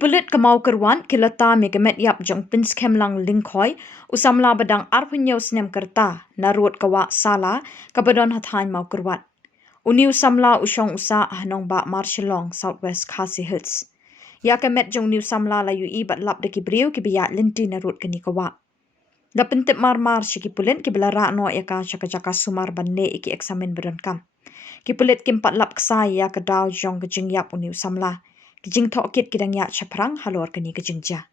Pulit ke Mawkyrwat kilata me ke Metiap jong pins kemlang lingkoi Samla badang arpunyo snem kerta Narud kawa sala kabadon hathain Mawkyrwat. Uniu Samla usong usa hanong ba mar Shillong Southwest khasinews. Ya ke met jong New Samla layu i bat lap de ki briu ki biya linti Narud ke ni kawa. Da pentip mar shiki Pulit ki belara no ya ka chaka sumar banle iki eksamen badon kam. Ki Pulit kim pat lap ksai ya ke daw jong ke jingyap Uniu Samla. Kijing thokit kidang ya chaprang halor kani kijingja.